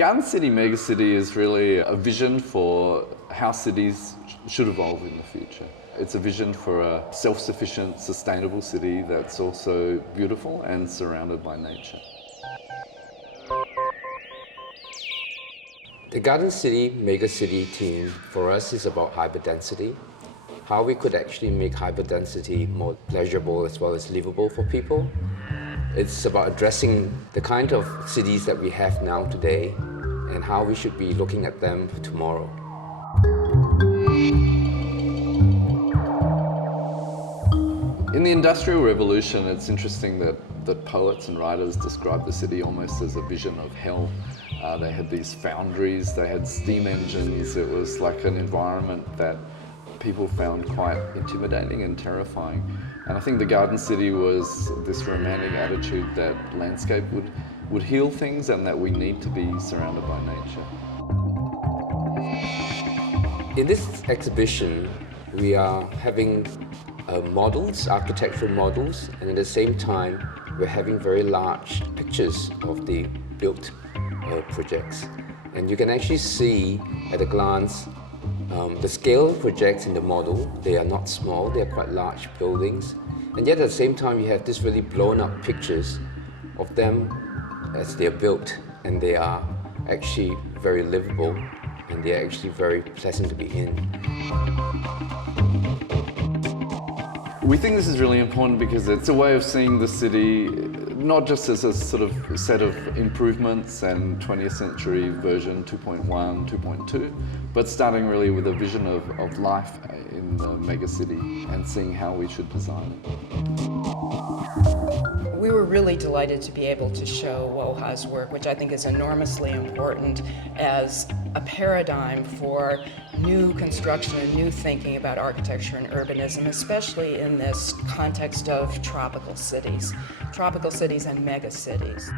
Garden City Megacity is really a vision for how cities should evolve in the future. It's a vision for a self-sufficient, sustainable city that's also beautiful and surrounded by nature. The Garden City Megacity team for us is about hyperdensity, how we could actually make hyperdensity more pleasurable as well as livable for people. It's about addressing the kind of cities that we have now today and how we should be looking at them tomorrow. In the Industrial Revolution, it's interesting that poets and writers describe the city almost as a vision of hell. They had these foundries, they had steam engines. It was like an environment that people found quite intimidating and terrifying. And I think the Garden City was this romantic attitude that landscape would heal things and that we need to be surrounded by nature. In this exhibition, we are having models, architectural models, and at the same time, we're having very large pictures of the built projects. And you can actually see at a glance the scale of projects in the model. They are not small, they are quite large buildings. And yet at the same time, you have this really blown up pictures of them as they are built, and they are actually very livable, and they are actually very pleasant to be in. We think this is really important because it's a way of seeing the city not just as a sort of set of improvements and 20th century version 2.1, 2.2, but starting really with a vision of life in the megacity and seeing how we should design it. We were really delighted to be able to show WOHA's work, which I think is enormously important as a paradigm for new construction and new thinking about architecture and urbanism, especially in this context of tropical cities and megacities.